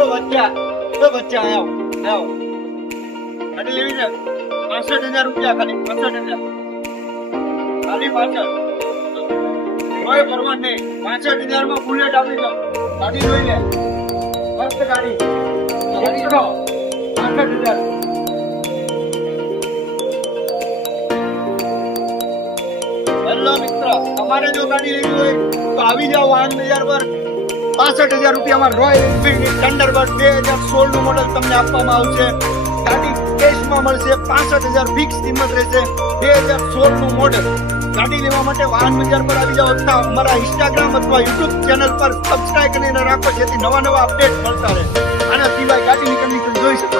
બચ્ચા આવો ગાડી લેવી છે 65,000 રૂપિયા ખાલી 65,000 ખાલી પાછળ કોઈ પરવાન નહીં 65,000 માં બુલેટ આપી દો ગાડી જોઈ લે મસ્ત ગાડી 65,000 હેલો મિત્ર તમારે જો ગાડી લેવી હોય તો આવી જાઓ વાહન બજાર પર 65,000 રૂપિયામાં રોયલ એનફિલ્ડ થંડરબર્ડ 2016 નું મોડલ તમને આપવામાં આવશે ગાડી કેશમાં મળશે 65,000 ફિક્સ કિંમત રહેશે 2016 નું મોડલ ગાડી લેવા માટે વાહન બજાર પર આવી જાઓ અથવા અમારા ઇન્સ્ટાગ્રામ અથવા યુટ્યુબ ચેનલ પર સબસ્ક્રાઇબ કરીને રાખો જેથી નવા અપડેટ મળતા રહે આના સિવાય ગાડીની કન્ડિશન જોઈ શકો